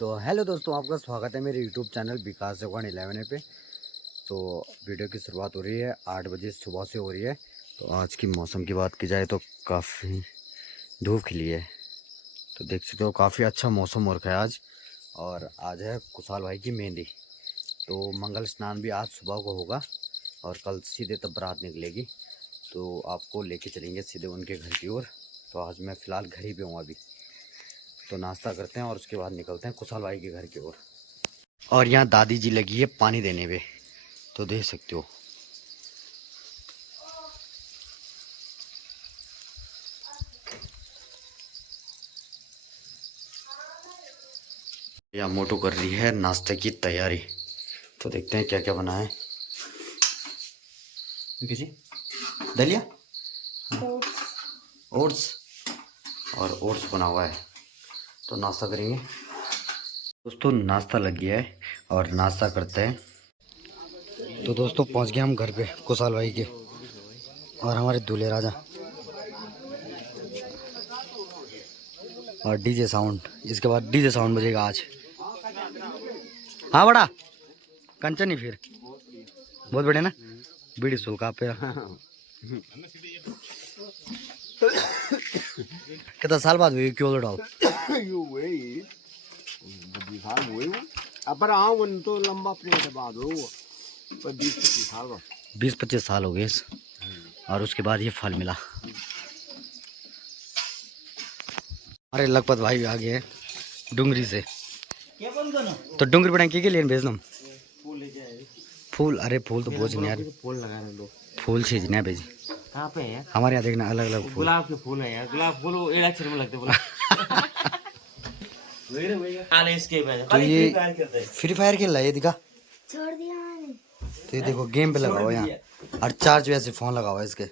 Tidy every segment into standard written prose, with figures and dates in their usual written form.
तो हेलो दोस्तों, आपका स्वागत है मेरे यूट्यूब चैनल विकास चौहान 11 पे। तो वीडियो की शुरुआत हो रही है 8 बजे सुबह से हो रही है। तो आज की मौसम की बात की जाए तो काफ़ी धूप खिली है। तो देख सकते हो काफ़ी अच्छा मौसम हो रखा है आज। और आज है कुशाल भाई की मेहंदी। तो मंगल स्नान भी आज सुबह को होगा और कल सीधे तब बारात निकलेगी। तो आपको लेके चलेंगे सीधे उनके घर की ओर। तो आज मैं फ़िलहाल घर ही पे हूँ अभी। तो नाश्ता करते हैं और उसके बाद निकलते हैं कुशाल भाई के घर की ओर। और यहाँ दादी जी लगी है पानी देने पे, तो देख सकते हो। यहाँ मोटू कर रही है नाश्ते की तैयारी। तो देखते हैं क्या क्या बना है। जी दलिया, ओट्स और ओट्स बना हुआ है। तो नाश्ता करेंगे दोस्तों। नाश्ता लग गया है और नाश्ता करते हैं। तो दोस्तों पहुंच गए हम घर पे कुशाल भाई के। और हमारे दूल्हे राजा और डीजे साउंड। इसके बाद डीजे साउंड बजेगा आज। हाँ बड़ा कंचन ही फिर बहुत बढ़िया ना। बीड़ी सुलका पे कितना साल बाद हुई क्यों डाल तो लंबा प्लेट बाद हो 20-25 साल हो गए। और उसके बाद ये फल मिला। अरे लखपत भाई आ गए डूंगरी से। तो डूंगरी बना के लिए भेज दो फूल। अरे फूल तो भोज नहीं यार, फूल लगा दो। फूल छीजने भेजी। कहाँ पे है? हमारे यहाँ देखना अलग अलग फूल। गुलाब के फूल है यार, गुलाब फूल एक अक्षर में लगते बोला। तो ये फ्री फायर खेल रहा है, ये दिखा छोड़ दिया मैंने। तो ये देखो गेम पे लगा हुआ यहाँ। और चार्ज वैसे फोन लगा हुआ है इसके।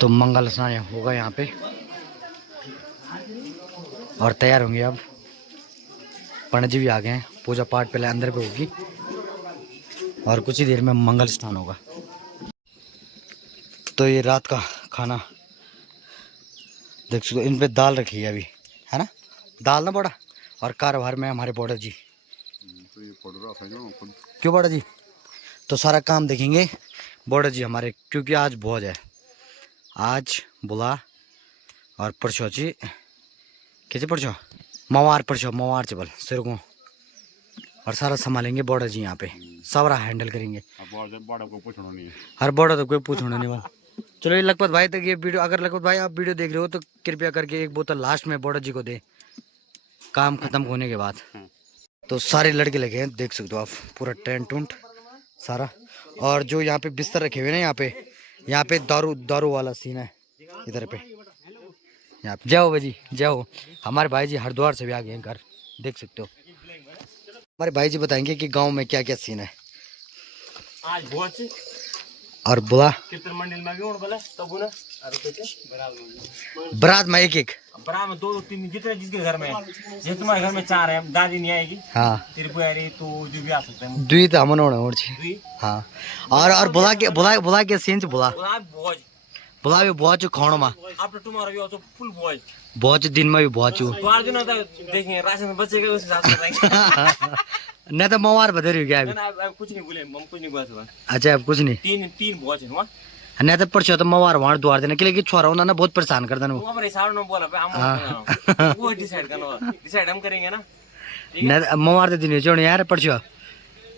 तो मंगल स्नान होगा यहाँ पे और तैयार होंगे अब। पंडित जी भी आ गए हैं। पूजा पाठ पहले अंदर पे होगी और कुछ ही देर में मंगल स्नान होगा। तो ये रात का खाना देख सकते हो। इन पे दाल रखी है अभी, है ना दाल ना बड़ा। और कारभार में हमारे बॉर्डर जी। क्यों बॉर्डर जी? तो सारा काम देखेंगे बॉर्डर जी हमारे, क्योंकि आज भोज है। आज बुला और परसों जी कैसे परसों मवार परसों मवार चबल सिर को। और सारा संभालेंगे बॉर्डर जी यहाँ पे, सारा हैंडल करेंगे। हर बॉर्डर तो कोई पूछना नहीं वाला। चलो ये लखपत भाई तक ये वीडियो, अगर लखपत भाई आप वीडियो देख रहे हो तो कृपया करके एक बोतल लास्ट में बॉर्डर जी को दे काम खत्म होने के बाद। तो सारे लड़के लगे हैं देख सकते हो आप, पूरा टेंट उंट सारा। और जो यहाँ पे बिस्तर रखे हुए ना, यहाँ पे दारू वाला सीन है इधर पे। यहाँ पे जाओ भाई जाओ। हमारे भाई जी हरिद्वार से भी आ गए हैं घर, देख सकते हो। हमारे भाई जी बताएंगे कि गांव में क्या क्या सीन है। आज बहुत और बुला मंडिल में गए बोला तब ना बरात में एक बरात में 2-3 जितने जिसके घर में है। जैसे तुम्हारे घर में 4 है, दादी नहीं आएगी। हाँ तेरी बुआरी तो जो भी आ सकता है। दुई तो हमन और हाँ। और बुला के सीन से बुला भी बहुत खाणो में। आफ्टर टुमारो भी आल्सो फुल बॉय। बहुत दिन में भी बहुत तो आज दिन तो देखेंगे राशन में बचेगा उस हिसाब से बताएंगे। नहीं तो मवार बता रही क्या अभी? अब कुछ नहीं बोले, हम कुछ नहीं बोला सुबह। अच्छा अब कुछ नहीं। तीन बॉय है वहां। नहीं तो परसों तो मवार वहां द्वार देने के लिए कि छोरा होना ना बहुत परेशान कर देना। वो हमारे हिसाब में बोला पे हम वो डिसाइड करना, डिसाइड हम करेंगे ना। नहीं मवार तो दिन छोड़ यार परसों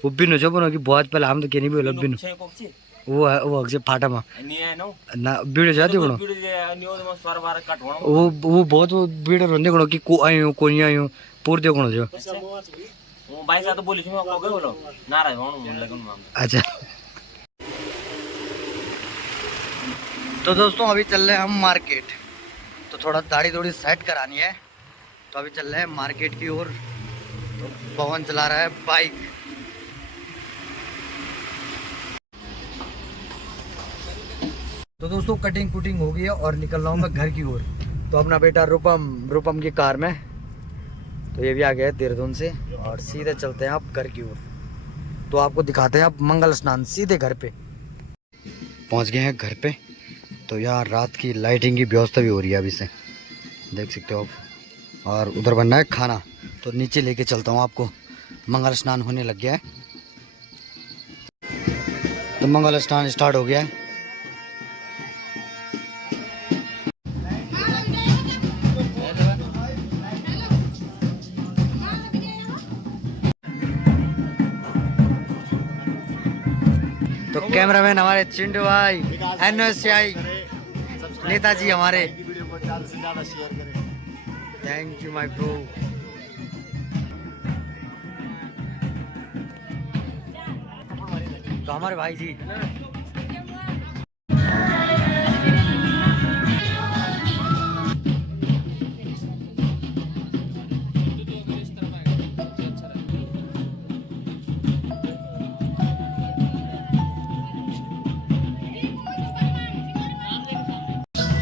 वो बिनो जो बनो कि बहुत पहले हम तो के नहीं बोला बिनो वो अक्सर फाटा में ना बीड़ो जाती बनो। वो बहुत वो बीड़ो रोंदे गुणों कि को आयो को नहीं आयो पूर दे गुणों जो। वो भाई साहब तो बोली थी मैं आपको बोलो नाराज होऊं मन लगन मां। अच्छा तो दोस्तों अभी चल रहे हैं हम मार्केट। तो थोड़ा दाढ़ी थोड़ी सेट करानी है, तो अभी चल रहे हैं मार्केट की ओर। तो पवन चला रहा है बाइक। तो दोस्तों कटिंग कुटिंग हो गई है और निकल रहा हूँ मैं घर की ओर। तो अपना बेटा रूपम की कार में। तो ये भी आ गया है देहरादून से और सीधे चलते हैं आप घर की ओर। तो आपको दिखाते हैं आप मंगल स्नान सीधे घर पे। पहुंच गए हैं घर पे। तो यहाँ रात की लाइटिंग की व्यवस्था भी हो रही है अभी से, देख सकते हो आप। और उधर बनना है खाना। तो नीचे लेके चलता हूँ आपको। मंगल स्नान होने लग गया है, तो मंगल स्नान स्टार्ट हो गया है। तो कैमरामैन हमारे चिंटू भाई, NSCI नेताजी हमारे, थैंक यू माय ब्रो। तो हमारे भाई जी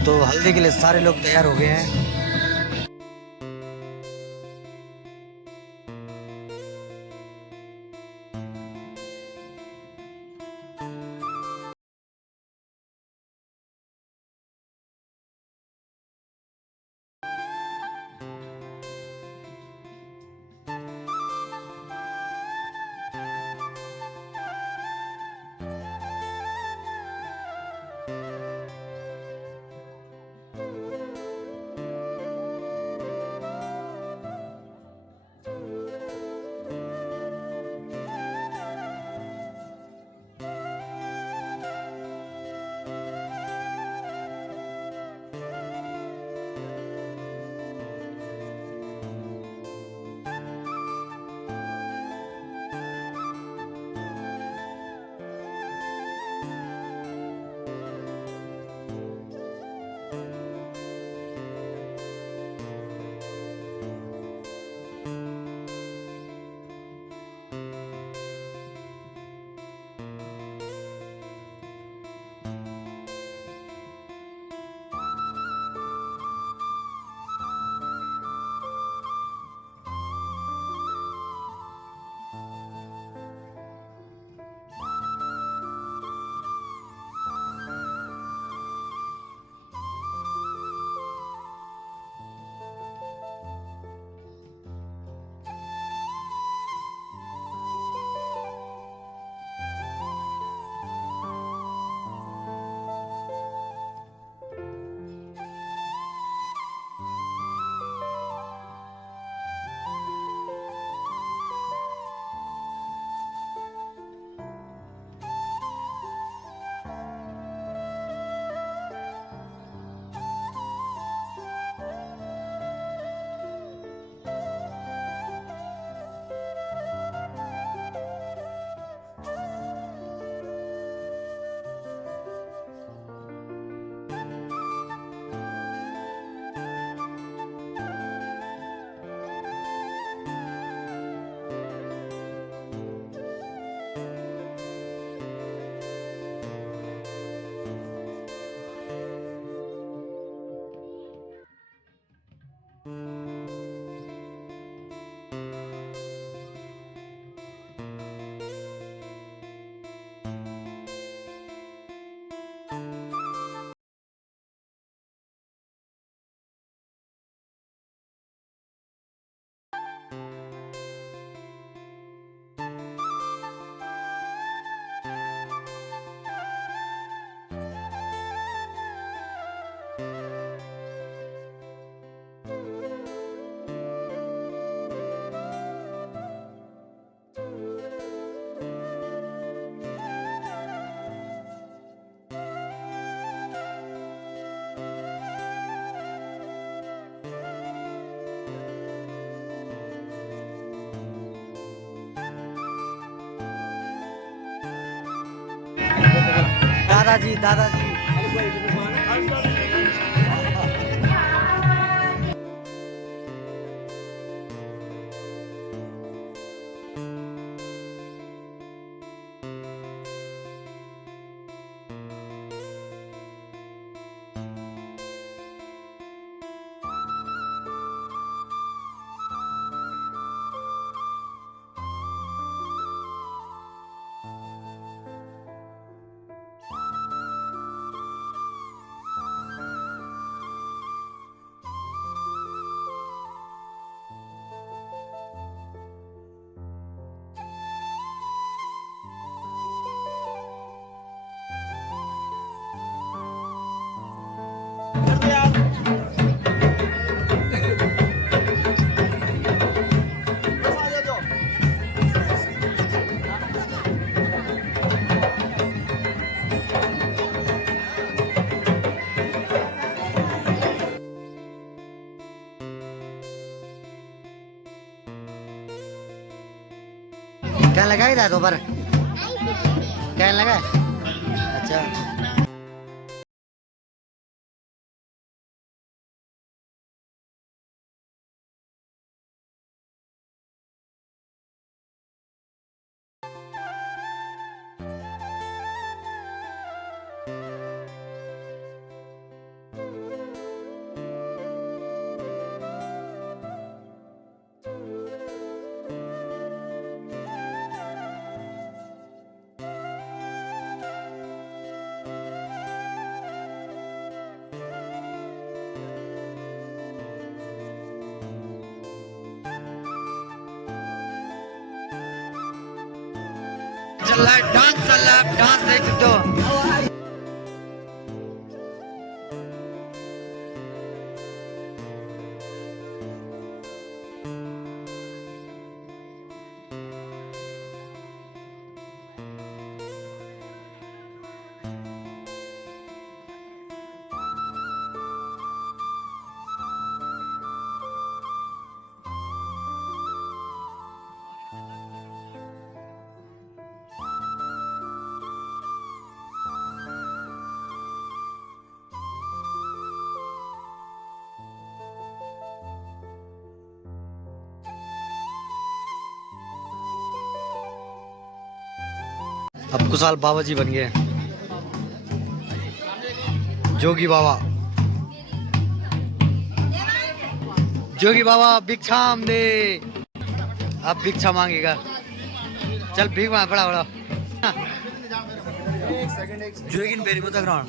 तो हल्दी के लिए सारे लोग तैयार हो गए हैं। दादाजी दादाजी क्या लगा था तो पर क्या लगा? अच्छा चल रहा है डांस, चल रहा है डांस, देख सकते हो। अब कुशाल बाबा जी बन गए, जोगी बाबा। जोगी बाबा भिक्षाम दे, अब भिक्षा मांगेगा। चल भीख मांग, बड़ा बड़ा जोगिन बेरी मत ग्राउंड।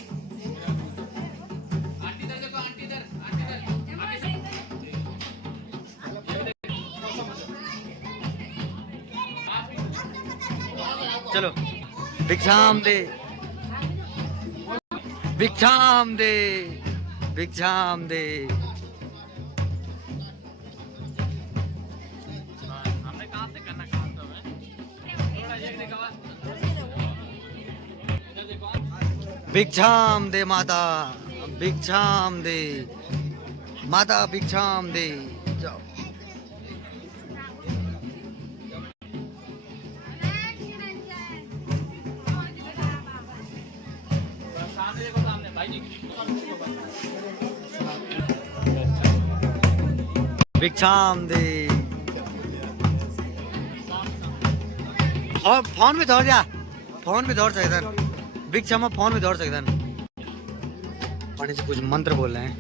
चलो भिक्षाम दे, भिक्षाम दे, भिक्षाम दे। भिक्षाम दे माता, भिक्षाम दे माता, भिक्षाम दे। जाओ भिक्षाम दे। और फोन में दौड़ जा, फोन में दौड़ सकता है भिक्षा में, फोन में दौड़ सकता है। पानी से कुछ मंत्र बोल रहे हैं।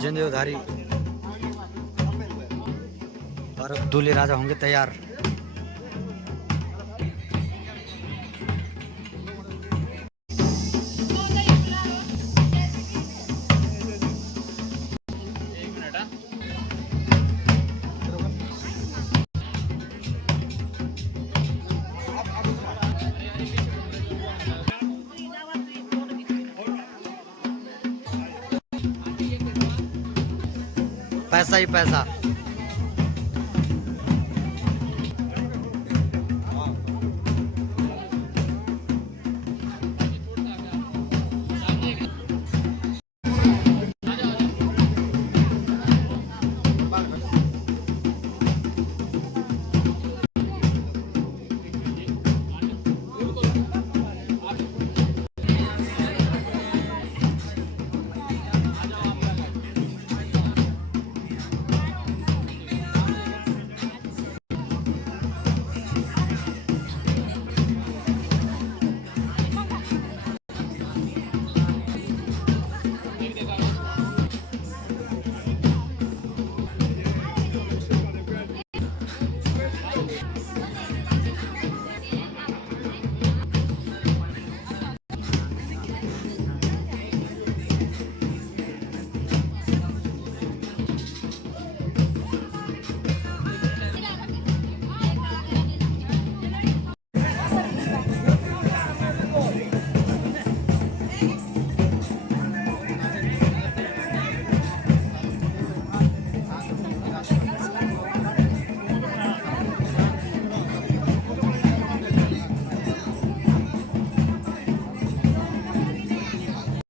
जंदेवधारी और अब दूल्हे राजा होंगे तैयार। पैसा ही पैसा।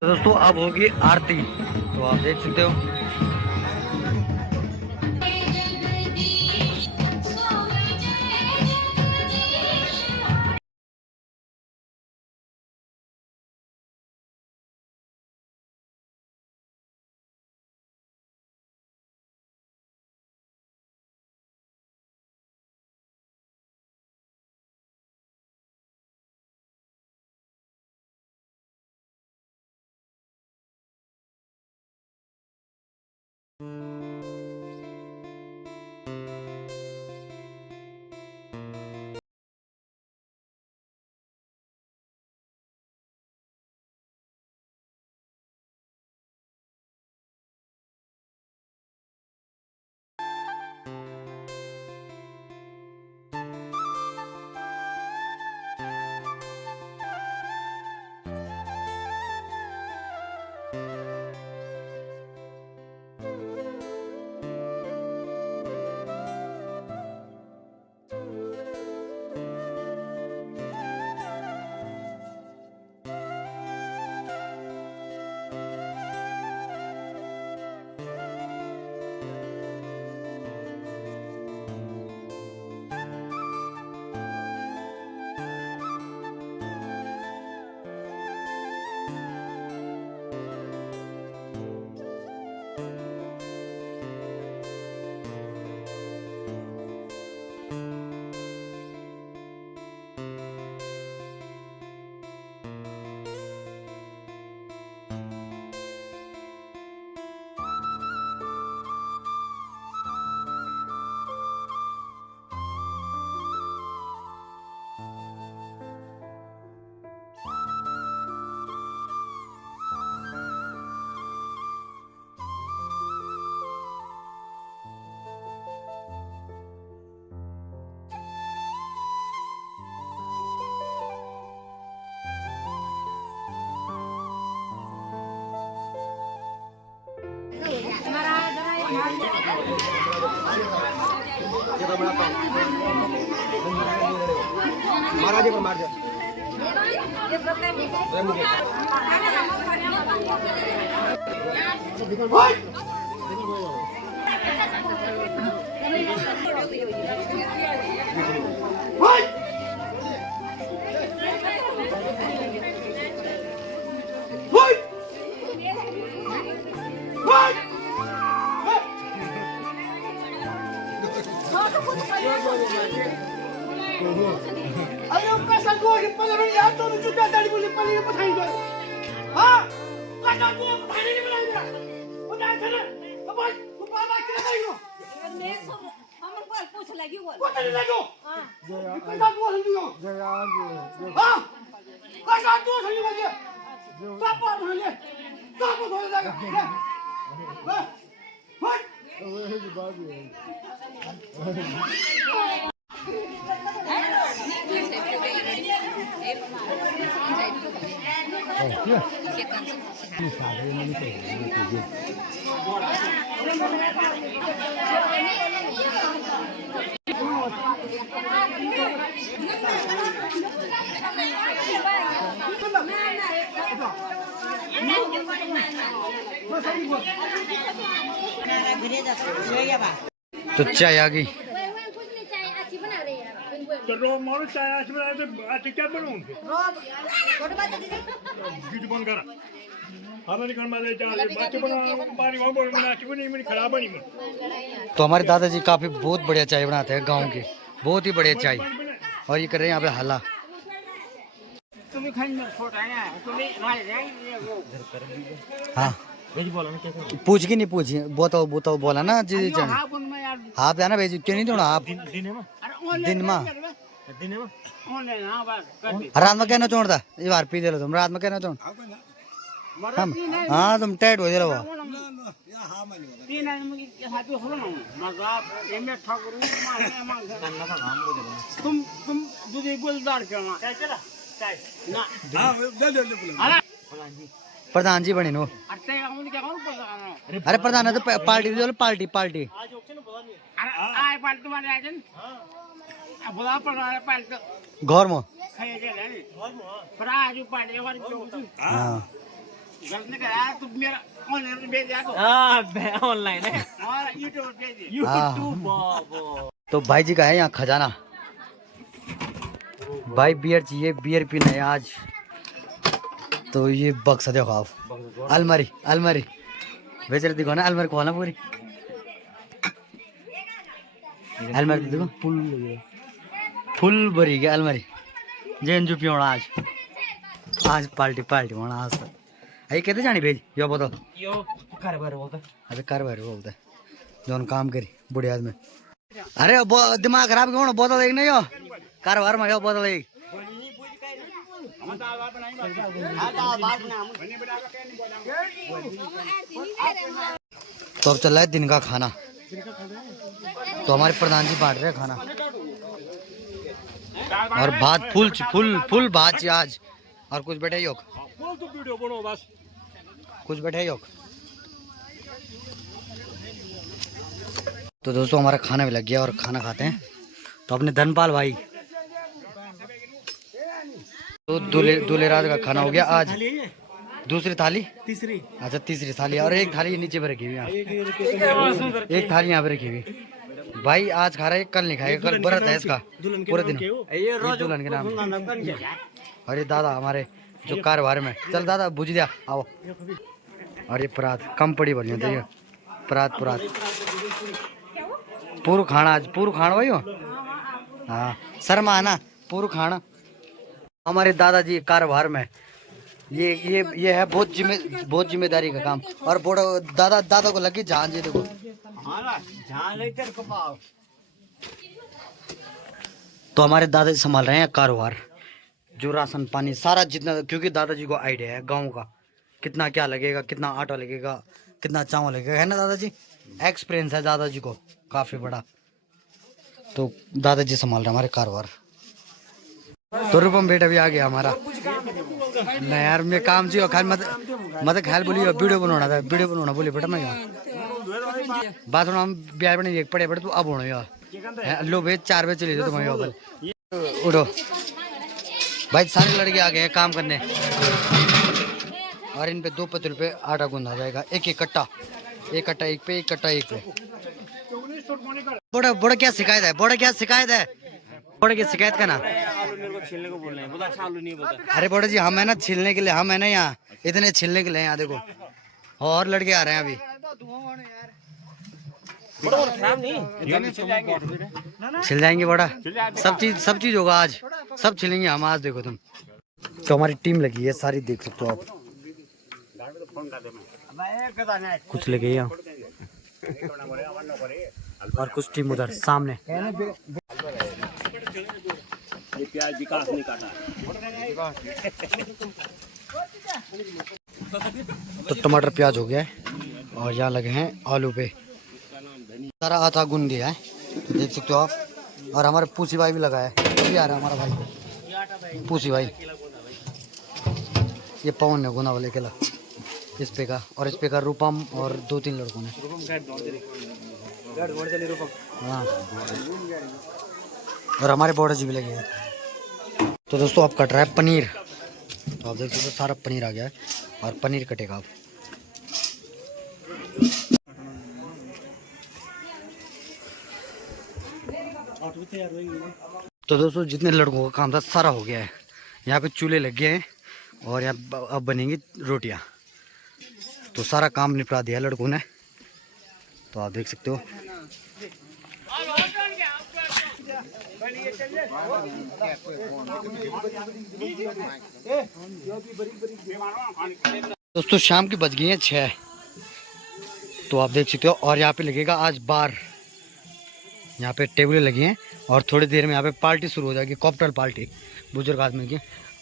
दोस्तों अब होगी आरती, तो आप देख सकते हो। Ayo pesan gua di paling ya tuh juga dari mulai paling pesan gua. Ha? Pesan gua pesan ini bilang dia. Udah sana. Apa? Lupa apa kira lagi gua. हम को पूछ लगी वो Gua tadi lagi. हां Pesan gua sendiri. Ha? Pesan gua sendiri lagi. Siapa sendiri? Siapa sendiri lagi? Ha? Ha? तो चाय आ गई। कुछ नहीं चाहिए अच्छी बना रही है तो रो मारो चाय आज बना तो आज क्या बनाऊं छोटे बात दीदी वीडियो बंद कर हमें निकल मारे चाय बात बना पानी वहां बोल बना क्यों नहीं मेरी खराब नहीं मैं तो हमारे दादाजी काफी बहुत बढ़िया चाय बनाते हैं गांव की, बहुत ही बढ़िया चाय। और ये कर रहे हैं यहाँ पे हल्ला। तुम्हें खाने छोटा है तुम्हें भाई जाएंगे वो हाँ भेज बोला ना कैसे पूछ की नहीं पूछी, बताओ बोला ना जी जी हां फोन में यार आप यार ना भेज क्यों नहीं दोनों आप दिन है अरे दिन में दिन है ऑनलाइन हां बस कर दी रात में कहना छोड़ता ये बार पी दे लो तुम रात में कहना छोड़ हम हाँ तुम टाइट हो जाओ तीन आदमी के साथ हो ना मजाक एमे ठाकुर मारने मांग तुम दूधी गुलदार के ना चला चाय ना हां ले अरे प्रधान जी बने नो। अरे हम क्या कौन पता अरे प्रधान है तो पार्टी दे पार्टी पार्टी आज ऑप्शन पता नहीं अरे आए पार्टी वाले आए जन हां बुला पर आए पार्टी घर में खाए के नहीं और हां पर आज पार्टी वाली जो हाँ गलत नहीं करा तू मेरा ऑनलाइन भेज दिया तो हां ऑनलाइन है और यूट्यूब भेज दिया यूट्यूब बाबा तो भाई जी का है यहाँ खजाना। भाई बियर चाहिए, बियर पीना है आज। तो ये बक्सा देखो आप, अलमारी अलमारी बेचारे देखो ना, अलमारी खोलना पूरी अलमारी देखो फुल भरी गया अलमारी। जैन जो पियोना आज पार्टी पार्टी होना आज तक। अरे कहते जानी भेज यो बताओ यो कारबार बोलता अच्छा कारबार बोलते हैं जोन काम करी बुढ़े आदमी। अरे दिमाग खराब क्यों बोतल एक नहीं हो कारबार में यो बोतल एक। तो अब चल रहा है दिन का खाना। तो हमारे प्रधान जी बांट रहे हैं खाना और भात फुल फुल फुल भात आज। और कुछ बैठे योग बोल तो वीडियो बनो बस कुछ बैठे योग। तो दोस्तों हमारा खाना भी लग गया और खाना खाते हैं। तो अपने धनपाल भाई तो दूल्हे रात का खाना हो गया आज। दूसरी थाली तीसरी अच्छा तीसरी थाली और एक थाली नीचे पे रखी हुई यहाँ, एक थाली यहाँ पे रखी हुई। भाई आज खा रहा है, कल नहीं खाएगा, कल व्रत है इसका पूरे दिन। ये दुल्हन के नाम। अरे दादा हमारे जो कारोबार में चल दादा बुझ दिया आओ। अरे परात कम पड़ी बढ़िया देखिए परात परात पूरा खाना आज पूरा खाना वही हो। हाँ शर्मा है ना पूरा खाना। हमारे दादाजी कारोबार में ये है बहुत जिम्मेदारी का काम। और बड़ा दादा को लगी जान जी देखो तो हमारे दादाजी संभाल रहे हैं कारोबार, जो राशन पानी सारा जितना, क्योंकि दादाजी को आइडिया है गांव का कितना क्या लगेगा, कितना आटा लगेगा, कितना चावल लगेगा, है ना दादाजी। एक्सपीरियंस है दादाजी को काफी बड़ा। तो दादाजी संभाल रहे हमारे कारोबार। तो रूपम बेटा भी आ गया हमारा। नहीं यार मैं काम जी खाल मत ख्याल बोली वीडियो बनाना था, वीडियो बनाना बोली बेटा मैं यहाँ बात हम ब्याह बने एक पड़े पड़े तो अब होना यार लो भाई 4 बजे चले जाओ तुम्हारे ऊपर उठो भाई सारे लड़के आ गए हैं काम करने और इन पे 2 पत्तल पे आटा गूंदा जाएगा एक एक कट्टा एक कट्टा एक पे एक कट्टा एक पे बड़ा बड़ा क्या शिकायत है बड़ा क्या शिकायत है बड़ा की शिकायत का ना आलू मेरे को छीलने को बोल रहे हैं बोला अच्छा आलू नहीं बोलता अरे बड़ा जी हम है ना छीलने के लिए हम है ना यहाँ इतने छीलने के लिए यहाँ देखो और लड़के आ रहे हैं अभी खराब नहीं छिल जाएंगे बड़ा सब चीज होगा आज सब छिलेंगे हम आज देखो तुम तो हमारी टीम लगी है सारी देख सकते हो आप कुछ लगे यहाँ और कुछ टीम उधर सामने ये प्याज विकास नहीं काटा तो टमाटर प्याज हो गया है और यहाँ लगे हैं आलू पे सारा आटा गूंद दिया है तो देख सकते हो आप और हमारे पूसी भाई भी लगा है अभी आ रहा है हमारा भाई पूसी भाई ये पवन ने गुना वाले केला इस पे का और इस पे का रूपम और 2-3 लड़कों ने हाँ और हमारे बॉर्डर जी भी लगे हैं तो दोस्तों आप कट रहा है पनीर तो आप देख सकते हो सारा पनीर आ गया है और पनीर कटेगा अब तो दोस्तों जितने लड़कों का काम था सारा हो गया है यहाँ पे चूल्हे लग गए हैं और यहाँ अब बनेंगी रोटियाँ तो सारा काम निपटा दिया लड़कों ने तो आप देख सकते हो दोस्तों शाम की बज गई हैं 6 तो आप देख सकते हो और यहाँ पे लगेगा आज बार यहाँ पे टेबलें लगी हैं और थोड़ी देर में यहाँ पे पार्टी शुरू हो जाएगी कॉकटेल पार्टी बुजुर्ग आदमी की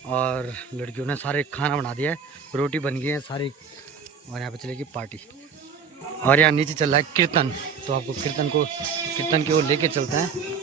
और लड़कियों ने सारे खाना बना दिया है रोटी बन गई है सारी और यहाँ पे चलेगी पार्टी और यहाँ नीचे चल रहा है कीर्तन तो आपको कीर्तन की ओर लेके चलते हैं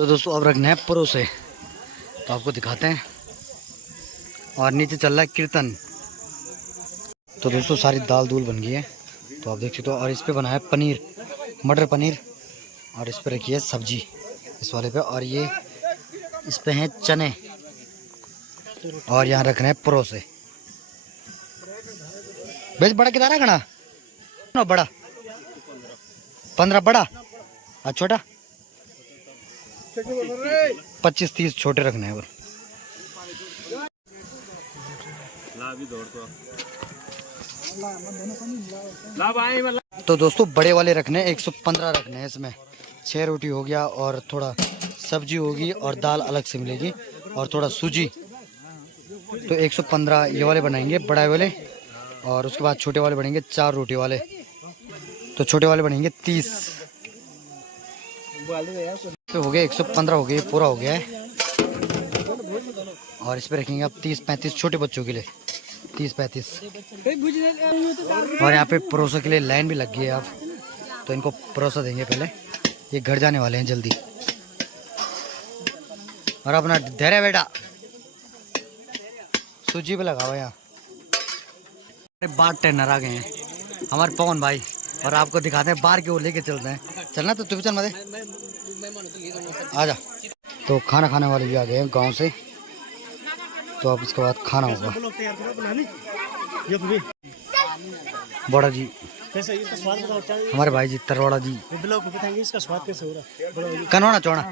तो दोस्तों अब रखना है परोसे, तो आपको दिखाते हैं। और नीचे चल रहा है कीर्तन। तो दोस्तों सारी दाल दूल बन गई है, तो आप देख सकते हो। और इस पे बना है पनीर, मटर पनीर। और इस पे रखी है सब्जी इस वाले पे। और ये इस पे हैं चने। और यहाँ रखना है परोसे। बेच बड़ा कितना रखना ना, बड़ा 15 बड़ा और छोटा 25-30 छोटे रखने हैं। तो दोस्तों बड़े वाले रखने 115 रखने हैं। इसमें 6 रोटी हो गया और थोड़ा सब्जी होगी और दाल अलग से मिलेगी और थोड़ा सूजी। तो 115 ये वाले बनाएंगे बड़े वाले। और उसके बाद छोटे वाले बनेंगे 4 रोटी वाले। तो छोटे वाले बनेंगे 30। तो हो गया 115 हो गया, पूरा हो गया है। और इस पे रखेंगे अब 30-35 छोटे बच्चों के लिए, 30-35। और यहाँ पे परोसा के लिए लाइन भी लग गई है अब। तो इनको परोसा देंगे पहले, ये घर जाने वाले हैं जल्दी। और अपना धैर्य बेटा सूजी पे लगाओ। यहाँ बार टेनर आ गए हैं हमारे पवन भाई, और आपको दिखाते हैं बाहर की ओर लेके चलते हैं। चलना तो तू भी चल मत आ जा। तो खाना खाने वाले भी आ गए हैं गांव से, तो अब इसके बाद खाना होगा। बड़ा जी कैसे इसका स्वाद बताओ, हमारे भाई जी तरवाड़ा जी ब्लॉग को बताएंगे इसका स्वाद कैसे हो रहा है। कनवाना चौड़ा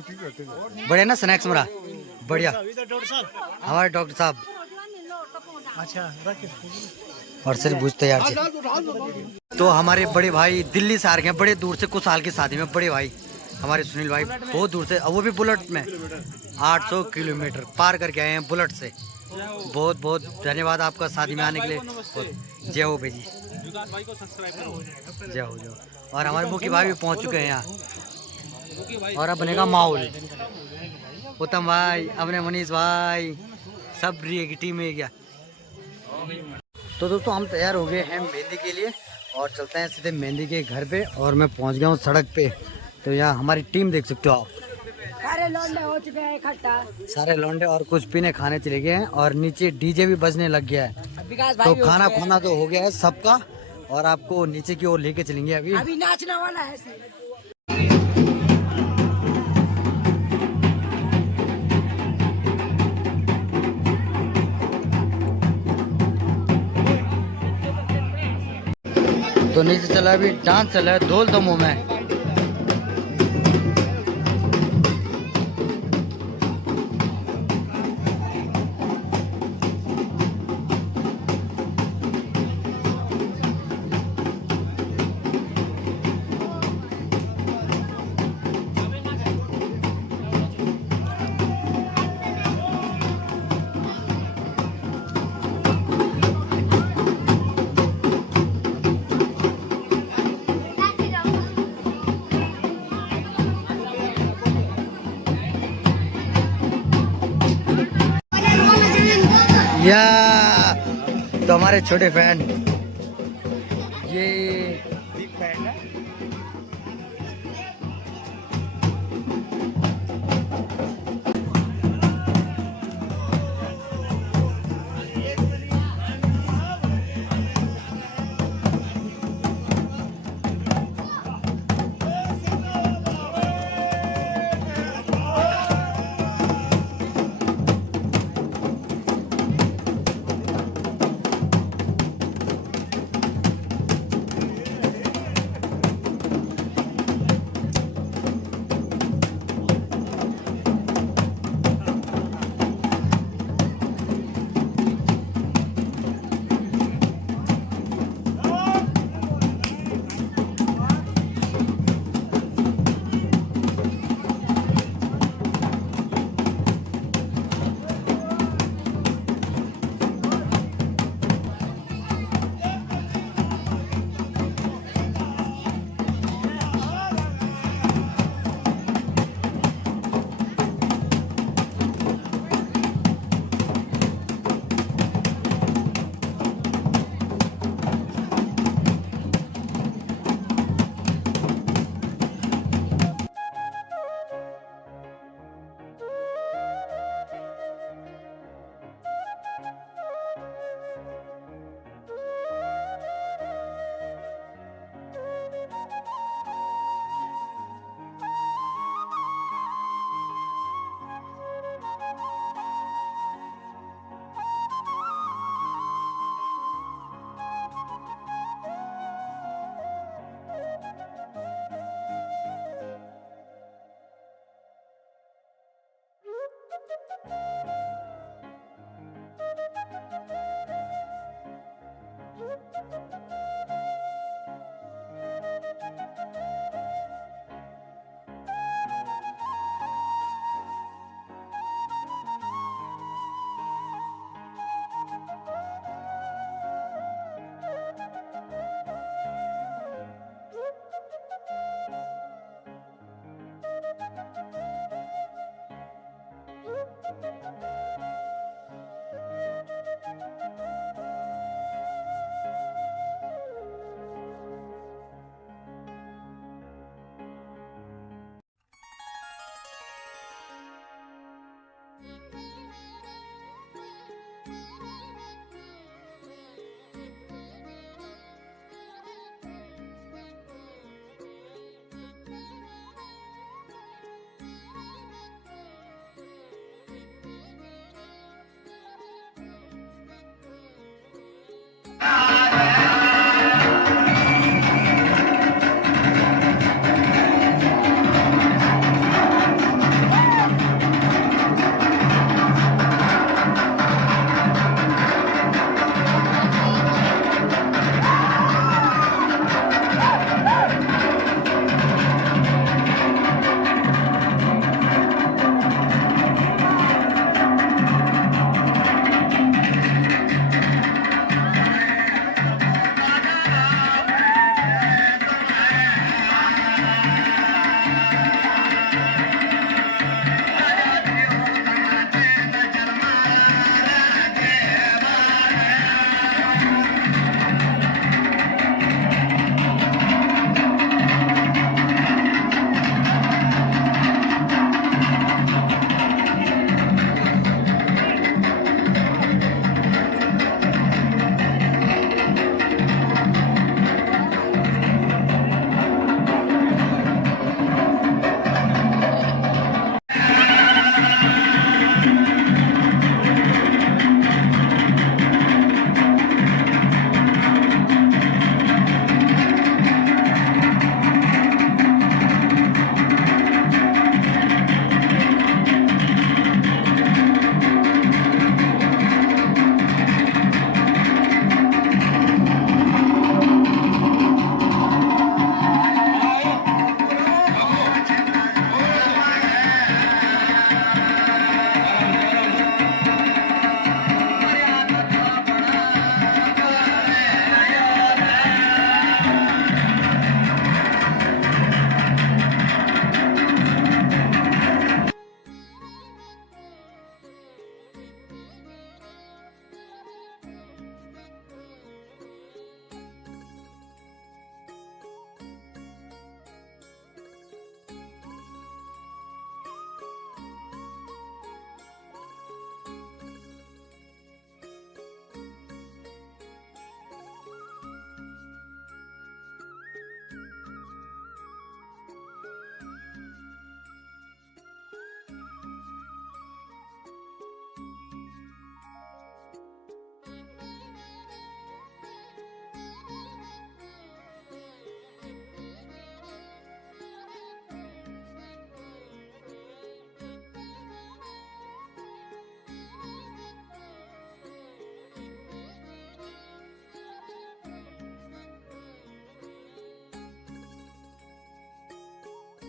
बढ़िया ना, स्नैक्स मरा बढ़िया। इधर डॉक्टर साहब, हमारे डॉक्टर साहब अच्छा रख। और सिर्फ बुझ तैयार थे। तो हमारे बड़े भाई दिल्ली से आ रहे हैं, बड़े दूर से, कुछ साल की शादी में। बड़े भाई हमारे सुनील भाई बहुत दूर से, और वो भी बुलेट में 800 किलोमीटर पार करके आए हैं बुलेट से। बहुत बहुत धन्यवाद आपका शादी में आने के लिए। जय हो भाई जी, जय हो जय। और हमारे मुखी भाई भी पहुंच चुके हैं यहाँ। और अब बनेगा माहौल। उत्तम भाई, अपने मनीष भाई, सब की टीम में गया। तो दोस्तों हम तैयार हो गए हैं मेहंदी के लिए और चलते हैं सीधे मेहंदी के घर पे। और मैं पहुंच गया हूँ सड़क पे। तो यहाँ हमारी टीम देख सकते हो आप, सारे लौंडे हो चुके हैं इकट्ठा। सारे लौंडे और कुछ पीने खाने चले गए हैं। और नीचे डीजे भी बजने लग गया है। तो खाना खाना तो हो गया है सबका, और आपको नीचे की ओर लेके चलेंगे अभी नाचने वाला है। तो नीचे चला अभी डांस चला है ढोल दमों में। या तो हमारे छोटे फैन